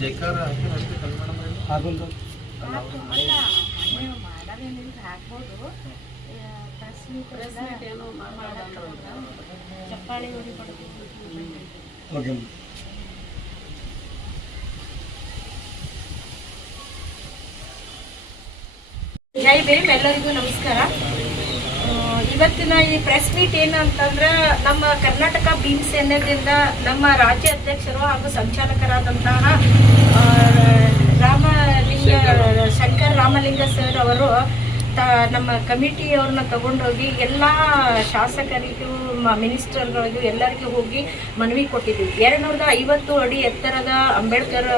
ಜೈಕಾರ ಹಾಕೊಂಡು ಚಪ್ಪಾಳಿ ಹೊಡಿ ಓಕೆ. ಜೈ ಭೀಮ್, ಎಲ್ಲರಿಗೂ ನಮಸ್ಕಾರ. ಇವತ್ತಿನ ಈ ಪ್ರೆಸ್ ಮೀಟ್ ಏನು ಅಂತಂದ್ರೆ, ನಮ್ಮ ಕರ್ನಾಟಕ ಭೀಮ್ ಸೇನೆಯಿಂದ ನಮ್ಮ ರಾಜ್ಯ ಅಧ್ಯಕ್ಷರು ಹಾಗೂ ಸಂಚಾಲಕರಾದಂತಹ ಶಂಕರ್ ರಾಮಲಿಂಗ ಸರ್ ಅವರು ನಮ್ಮ ಕಮಿಟಿಯವ್ರನ್ನ ತಗೊಂಡೋಗಿ ಎಲ್ಲ ಶಾಸಕರಿಗೂ ಮಿನಿಸ್ಟರ್ಗಳಿಗೂ ಎಲ್ಲರಿಗೂ ಹೋಗಿ ಮನವಿ ಕೊಟ್ಟಿದ್ದೀವಿ. 250 ಅಡಿ ಎತ್ತರದ ಅಂಬೇಡ್ಕರ್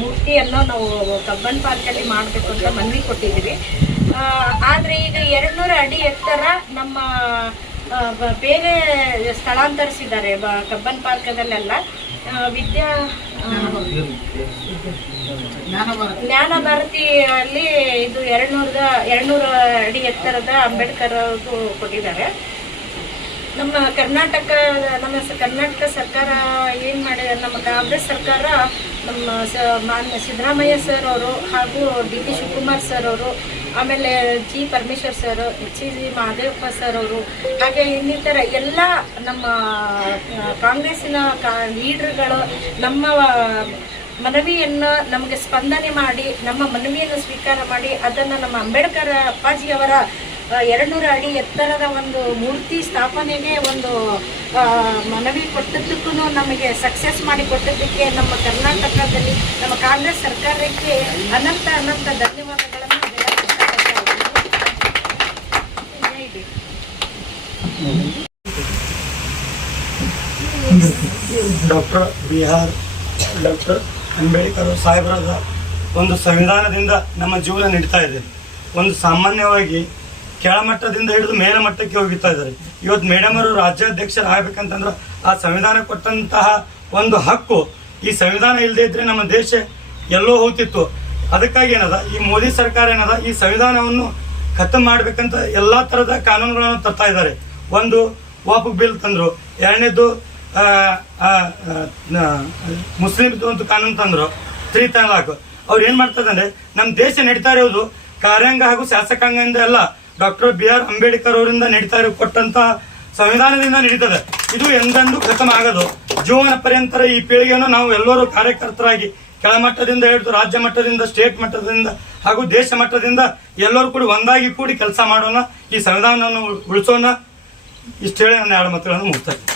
ಮೂರ್ತಿಯನ್ನು ನಾವು ಕಬ್ಬನ್ ಪಾರ್ಕಲ್ಲಿ ಮಾಡಬೇಕು ಅಂತ ಮನವಿ ಕೊಟ್ಟಿದ್ದೀವಿ. ಆದರೆ ಈಗ 200 ಅಡಿ ಎತ್ತರ ನಮ್ಮ ಬೇರೆ ಸ್ಥಳಾಂತರಿಸಿದ್ದಾರೆ. ಕಬ್ಬನ್ ಪಾರ್ಕದಲ್ಲೆಲ್ಲ ಜ್ಞಾನ ಭಾರತಿಯಲ್ಲಿ ಇದು 200 ಅಡಿ ಎತ್ತರದ ಅಂಬೇಡ್ಕರ್ ಕೊಟ್ಟಿದ್ದಾರೆ. ನಮ್ಮ ಕರ್ನಾಟಕ ಸರ್ಕಾರ ಏನು ಮಾಡಿದೆ, ನಮ್ಮ ಕಾಂಗ್ರೆಸ್ ಸರ್ಕಾರ ನಮ್ಮ ಮಾನ್ಯ ಸಿದ್ದರಾಮಯ್ಯ ಸರ್ ಅವರು ಹಾಗೂ ಡಿ.ಕೆ. ಶಿವಕುಮಾರ್ ಸರ್ ಅವರು, ಆಮೇಲೆ G. Parameshwar sir, H.C. Mahadevappa sir ಅವರು, ಹಾಗೆ ಇನ್ನಿತರ ಎಲ್ಲ ನಮ್ಮ ಕಾಂಗ್ರೆಸ್ಸಿನ ಲೀಡರ್ಗಳು ನಮ್ಮ ಮನವಿಯನ್ನು ನಮಗೆ ಸ್ಪಂದನೆ ಮಾಡಿ, ನಮ್ಮ ಮನವಿಯನ್ನು ಸ್ವೀಕಾರ ಮಾಡಿ, ಅದನ್ನು ನಮ್ಮ ಅಂಬೇಡ್ಕರ್ ಅಪ್ಪಾಜಿಯವರ 200 ಅಡಿ ಎತ್ತರದ ಒಂದು ಮೂರ್ತಿ ಸ್ಥಾಪನೆಗೆ ಒಂದು ಮನವಿ ಕೊಟ್ಟದ್ದಕ್ಕೂ ನಮಗೆ ಸಕ್ಸಸ್ ಮಾಡಿ ಕೊಟ್ಟದ್ದಕ್ಕೆ ನಮ್ಮ ಕರ್ನಾಟಕದಲ್ಲಿ ನಮ್ಮ ಕಾಂಗ್ರೆಸ್ ಸರ್ಕಾರಕ್ಕೆ ಅನಂತ ಧನ್ಯವಾದಗಳನ್ನು ಡಾಕ್ಟರ್ ಅಂಬೇಡ್ಕರ್ ಸಾಹೇಬರಾದ ಒಂದು ಸಂವಿಧಾನದಿಂದ ನಮ್ಮ ಜೀವನ ನಡೀತಾ ಇದೆ. ಒಂದು ಸಾಮಾನ್ಯವಾಗಿ ಕೆಳಮಟ್ಟದಿಂದ ಹಿಡಿದು ಮೇಲ್ಮಟ್ಟಕ್ಕೆ ಹೋಗ್ತಾ ಇದ್ದಾರೆ. ಇವತ್ತು ಮೇಡಮ್ ಅವರು ರಾಜ್ಯಾಧ್ಯಕ್ಷರಾಗಬೇಕಂತಂದ್ರೆ ಆ ಸಂವಿಧಾನ ಕೊಟ್ಟಂತಹ ಒಂದು ಹಕ್ಕು, ಈ ಸಂವಿಧಾನ ಇಲ್ಲದೆ ಇದ್ರೆ ನಮ್ಮ ದೇಶ ಎಲ್ಲೋ ಹೋಗ್ತಿತ್ತು. ಅದಕ್ಕಾಗಿ ಏನದ, ಈ ಮೋದಿ ಸರ್ಕಾರ ಏನದ, ಈ ಸಂವಿಧಾನವನ್ನು ಖತಮ್ ಮಾಡ್ಬೇಕಂತ ಎಲ್ಲಾ ತರದ ಕಾನೂನುಗಳನ್ನು ತರ್ತಾ ಇದ್ದಾರೆ. ಒಂದು ವಾಪಸ್ ಬಿಲ್ ತಂದ್ರು, ಎರಡನೇದು ಮುಸ್ಲಿಮ್ದು ಒಂದು ಕಾನೂನು ತಂದ್ರು, 3 ತಲಾಖ್. ಅವ್ರು ಏನ್ ಮಾಡ್ತದಂದ್ರೆ, ನಮ್ಮ ದೇಶ ನಡೀತಾ ಇರೋದು ಕಾರ್ಯಾಂಗ ಹಾಗೂ ಶಾಸಕಾಂಗದಿಂದ ಎಲ್ಲ ಡಾಕ್ಟರ್ B.R. ಅಂಬೇಡ್ಕರ್ ಅವರಿಂದ ನಡೀತಾ ಕೊಟ್ಟಂತ ಸಂವಿಧಾನದಿಂದ ನಡೀತದೆ. ಇದು ಎಂದೆಂದು ಖತಮ್ ಆಗೋದು. ಜೀವನ ಪರ್ಯಂತರ ಈ ಪೀಳಿಗೆಯನ್ನು ನಾವು ಎಲ್ಲರೂ ಕಾರ್ಯಕರ್ತರಾಗಿ ಕೆಳಮಟ್ಟದಿಂದ ಹಿಡಿದು ರಾಜ್ಯ ಮಟ್ಟದಿಂದ, ಸ್ಟೇಟ್ ಮಟ್ಟದಿಂದ ಹಾಗೂ ದೇಶ ಮಟ್ಟದಿಂದ ಎಲ್ಲರೂ ಕೂಡ ಒಂದಾಗಿ ಕೂಡಿ ಕೆಲಸ ಮಾಡೋಣ, ಈ ಸಂವಿಧಾನವನ್ನು ಉಳಿಸೋಣ. ಇಷ್ಟೇಳಿ ನನ್ನ 2 ಮಾತುಗಳನ್ನು ಮುಗಿಸ್ತಾ ಇದ್ದೀನಿ.